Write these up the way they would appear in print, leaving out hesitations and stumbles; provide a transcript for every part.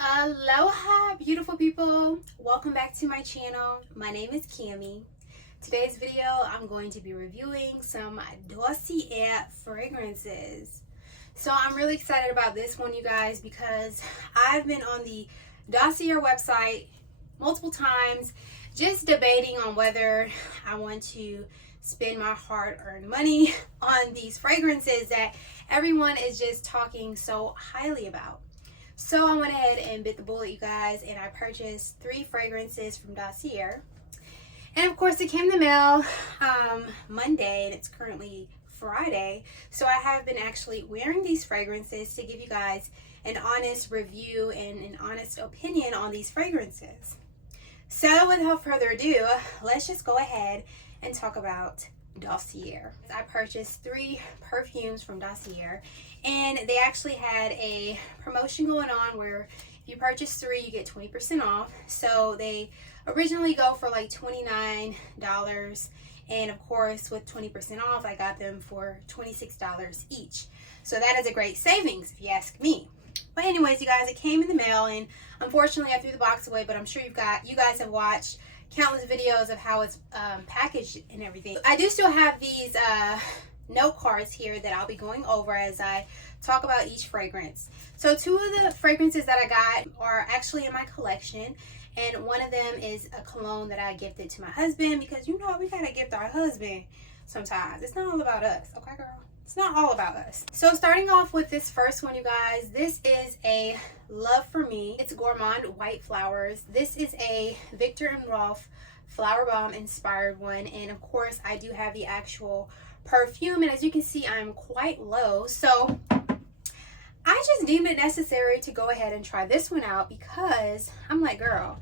Aloha, beautiful people. Welcome back to my channel. My name is Cami. Today's video, I'm going to be reviewing some Dossier fragrances. So I'm really excited about this one, you guys, because I've been on the Dossier website multiple times just debating on whether I want to spend my hard-earned money on these fragrances that everyone is just talking so highly about. So I went ahead and bit the bullet, you guys, and I purchased 3 fragrances from Dossier. And of course it came in the mail Monday, and it's currently Friday. So I have been actually wearing these fragrances to give you guys an honest review and an honest opinion on these fragrances. So without further ado, let's just go ahead and talk about Dossier. I purchased 3 perfumes from Dossier, and they actually had a promotion going on where if you purchase 3 you get 20% off. So they originally go for like $29, and of course with 20% off I got them for $26 each. So that is a great savings if you ask me. But anyways, you guys, it came in the mail, and unfortunately I threw the box away, but I'm sure you guys have watched countless videos of how it's packaged and everything. I do still have these note cards here that I'll be going over as I talk about each fragrance. So 2 of the fragrances that I got are actually in my collection, and one of them is a cologne that I gifted to my husband, because you know we gotta gift our husband sometimes. It's not all about us, okay girl? It's not all about us. So starting off with this first one, you guys, this is a love for me. It's Gourmand White Flowers. This is a Viktor and Rolf Flowerbomb inspired one, and of course I do have the actual perfume, and as you can see I'm quite low, so I just deemed it necessary to go ahead and try this one out, because I'm like, girl,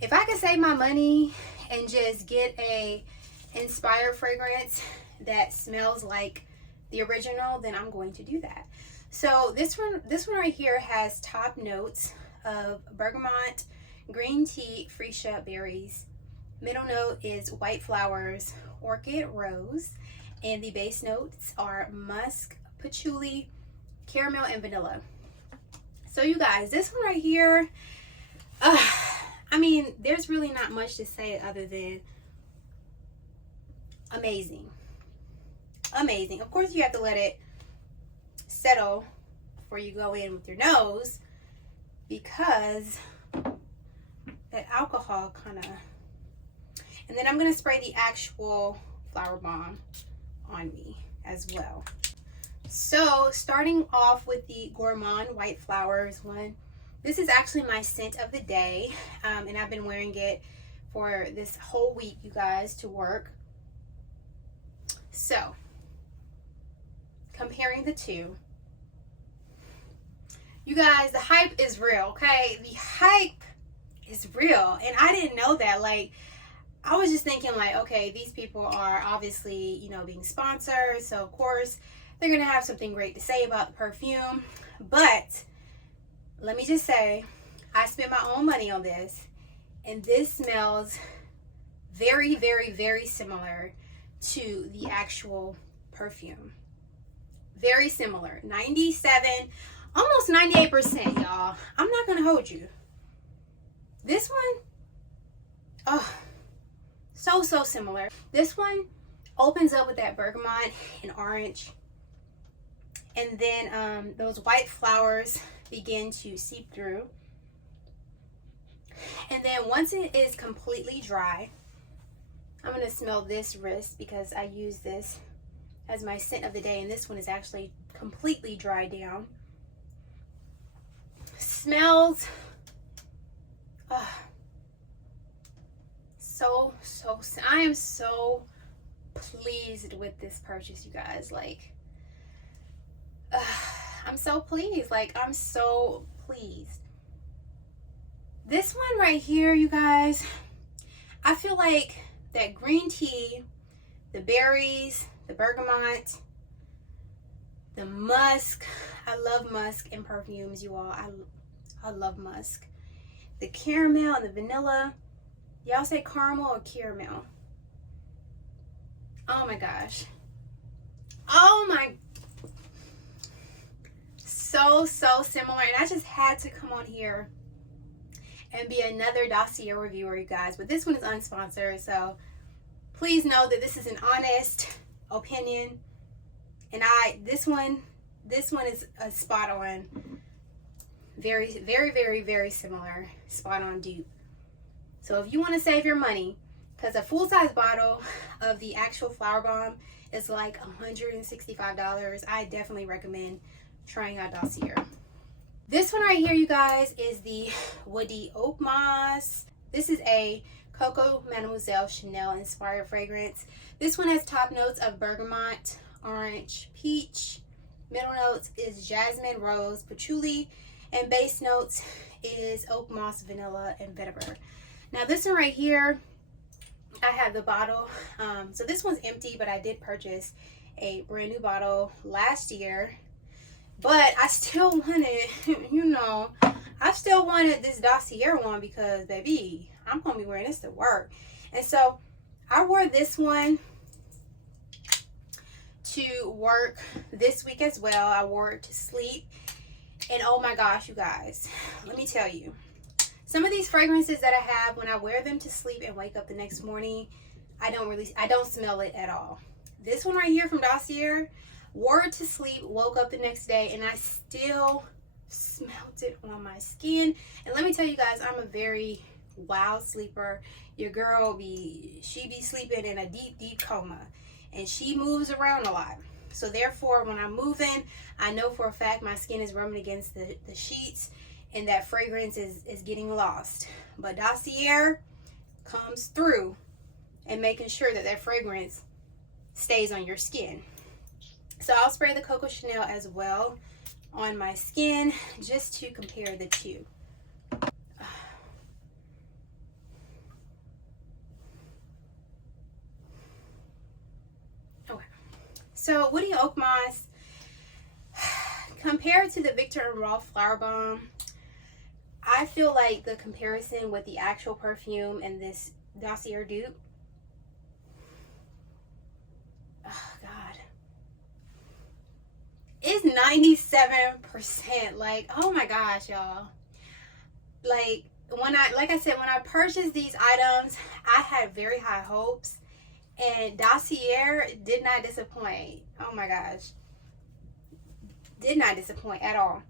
if I could save my money and just get a inspired fragrance that smells like the original, then I'm going to do that. So this one right here has top notes of bergamot, green tea, freesia berries. Middle note is white flowers, orchid, rose, and the base notes are musk, patchouli, caramel, and vanilla. So you guys, this one right here, I mean, there's really not much to say other than amazing. Amazing. Of course you have to let it settle before you go in with your nose, because that alcohol kind of, and then I'm going to spray the actual flower bomb on me as well. So starting off with the Gourmand White Flowers one, this is actually my scent of the day, and I've been wearing it for this whole week, you guys, to work. So comparing the 2, you guys, the hype is real, okay? The hype is real, and I didn't know that. Like, I was just thinking like, okay, these people are obviously, you know, being sponsored, so of course they're gonna have something great to say about the perfume. But let me just say, I spent my own money on this, and this smells very, very, very similar to the actual perfume. Very similar. 97, almost 98%, y'all. I'm not gonna hold you. This one, oh, so similar. This one opens up with that bergamot and orange, and then those white flowers begin to seep through, and then once it is completely dry, I'm gonna smell this wrist, because I use this as my scent of the day, and this one is actually completely dried down. Smells I am so pleased with this purchase, you guys. Like, I'm so pleased. Like, I'm so pleased. This one right here, you guys, I feel like that green tea, the berries, the bergamot, the musk. I love musk in perfumes, you all. I love musk. The caramel and the vanilla. Y'all say caramel or caramel? Oh my gosh. Oh my. So similar. And I just had to come on here and be another Dossier reviewer, you guys. But this one is unsponsored, so please know that this is an honest opinion. And this one is a spot on, very, very, very, very similar spot on dupe. So if you want to save your money, because a full-size bottle of the actual Flowerbomb is like $165, I definitely recommend trying out Dossier. This one right here, you guys, is the Woody Oakmoss. This is a Coco Madamoiselle Chanel inspired fragrance. This one has top notes of bergamot, orange, peach. Middle notes is jasmine, rose, patchouli, and base notes is oak moss, vanilla, and vetiver. Now this one right here, I have the bottle. So this one's empty, but I did purchase a brand new bottle last year. But I still wanted, you know, I still wanted this Dossier one because, baby, I'm going to be wearing this to work. And so I wore this one to work this week as well. I wore it to sleep. And oh my gosh, you guys, let me tell you. Some of these fragrances that I have, when I wear them to sleep and wake up the next morning, I don't smell it at all. This one right here from Dossier, wore it to sleep, woke up the next day, and I still smelled it on my skin. And let me tell you guys, I'm a very wild sleeper. Your girl she be sleeping in a deep, deep coma, and she moves around a lot. So therefore, when I'm moving, I know for a fact my skin is rubbing against the sheets, and that fragrance is getting lost. But Dossier comes through and making sure that fragrance stays on your skin. So I'll spray the Coco Chanel as well on my skin just to compare the two. Okay. So Woody Oakmoss, compared to the Viktor and Rolf Flowerbomb, I feel like the comparison with the actual perfume and this Dossier dupe, oh God, is 97%. Like, oh my gosh, y'all. Like I said, when I purchased these items, I had very high hopes, and Dossier did not disappoint. Oh my gosh. Did not disappoint at all.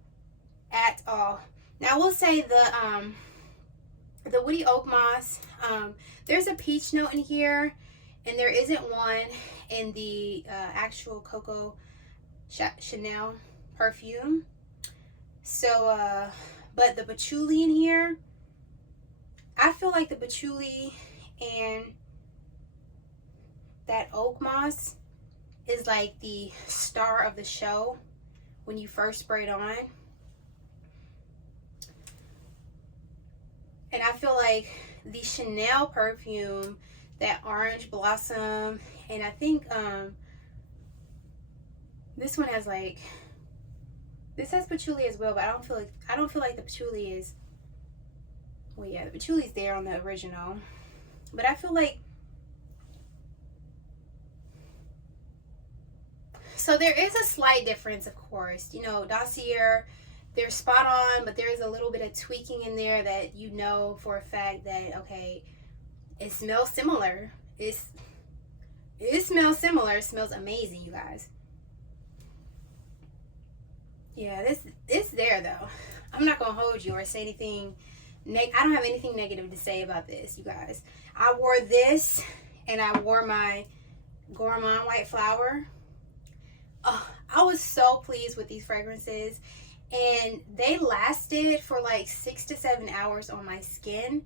At all. Now I will say the Woody Oakmoss, there's a peach note in here, and there isn't one in the actual Coco Chanel perfume. So but the patchouli in here, I feel like the patchouli and that Oakmoss is like the star of the show when you first spray it on. And I feel like the Chanel perfume, that orange blossom, and I think this one has like, this has patchouli as well, but I don't feel like the patchouli is, well yeah, the patchouli is there on the original, but I feel like, so there is a slight difference, of course. You know, Dossier, they're spot on, but there is a little bit of tweaking in there that you know for a fact that, okay, it smells similar. It smells similar. It smells amazing, you guys. Yeah, it's there though. I'm not gonna hold you or say anything. I don't have anything negative to say about this, you guys. I wore this, and I wore my Gourmand white flower. Oh, I was so pleased with these fragrances, and they lasted for like 6 to 7 hours on my skin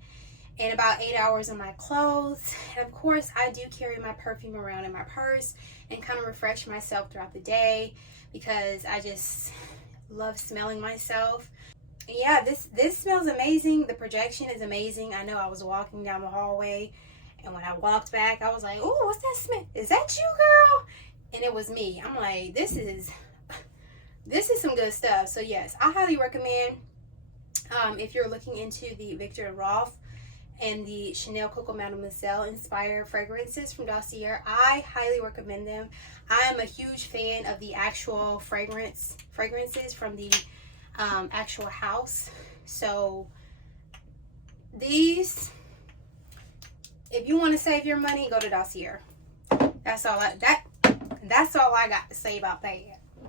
and about 8 hours on my clothes. And of course, I do carry my perfume around in my purse and kind of refresh myself throughout the day because I just love smelling myself. And yeah, this smells amazing. The projection is amazing. I know I was walking down the hallway, and when I walked back, I was like, "Oh, what's that smell? Is that you, girl?" And it was me. I'm like, this is some good stuff. So yes, I highly recommend, if you're looking into the Viktor and Rolf and the Chanel Coco Madamoiselle inspired fragrances from Dossier, I highly recommend them. I am a huge fan of the actual fragrances from the actual house. So these, if you want to save your money, go to Dossier. That's all I got to say about that.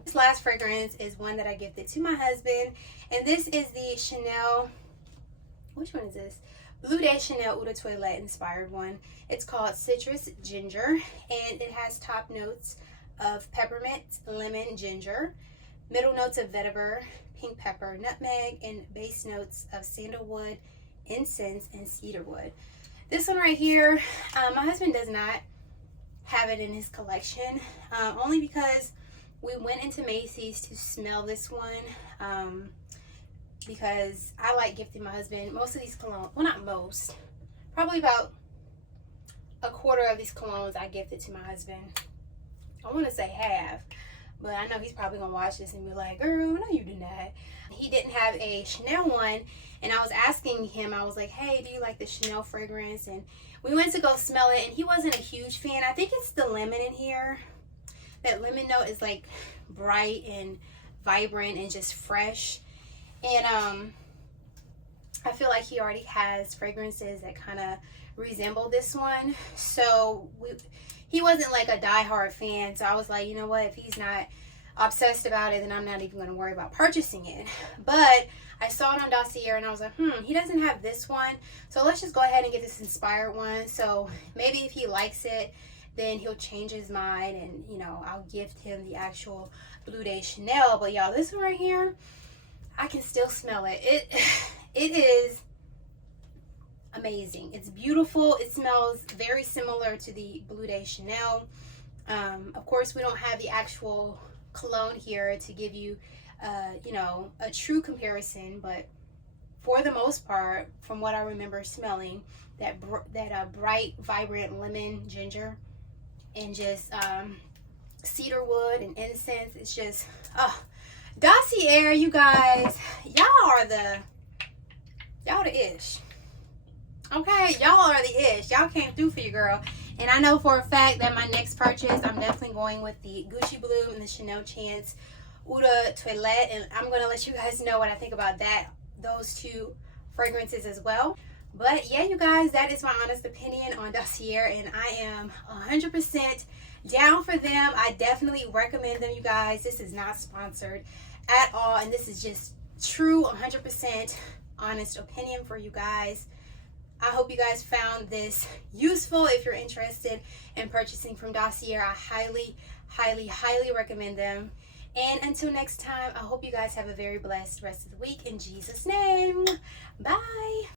This last fragrance is one that I gifted to my husband, and this is the Chanel, which one is this? Bleu de Chanel Eau de Toilette inspired one. It's called Citrus Ginger, and it has top notes of peppermint, lemon, ginger, middle notes of vetiver, pink pepper, nutmeg, and base notes of sandalwood, incense, and cedarwood. This one right here, my husband does not have it in his collection, only because we went into Macy's to smell this one, because I like gifting my husband most of these colognes. Well, not most, probably about a quarter of these colognes I gifted to my husband. I want to say half, but I know he's probably gonna watch this and be like, girl, no you did not. He didn't have a Chanel one, and I was asking him, I was like, hey, do you like the Chanel fragrance? And we went to go smell it, and he wasn't a huge fan. I think it's the lemon in here. That lemon note is like bright and vibrant and just fresh. And I feel like he already has fragrances that kind of resemble this one. So he wasn't like a diehard fan. So I was like, you know what? If he's not obsessed about it, then I'm not even going to worry about purchasing it. But I saw it on Dossier, and I was like, he doesn't have this one. So let's just go ahead and get this inspired one. So maybe if he likes it, then he'll change his mind, and, you know, I'll gift him the actual Bleu de Chanel. But y'all, this one right here, I can still smell it. It is amazing. It's beautiful. It smells very similar to the Bleu de Chanel. Of course, we don't have the actual cologne here to give you, you know, a true comparison, but for the most part, from what I remember smelling, that bright, vibrant lemon, ginger, and just cedarwood and incense. It's just, Dossier, you guys, y'all the ish. Okay, y'all are the ish. Y'all came through for your girl. And I know for a fact that my next purchase, I'm definitely going with the Gucci Blue and the Chanel Chance Eau de Toilette. And I'm going to let you guys know what I think about those two fragrances as well. But yeah, you guys, that is my honest opinion on Dossier, and I am 100% down for them. I definitely recommend them, you guys. This is not sponsored at all, and this is just true 100% honest opinion for you guys. I hope you guys found this useful. If you're interested in purchasing from Dossier, I highly, highly, highly recommend them. And until next time, I hope you guys have a very blessed rest of the week in Jesus' name. Bye.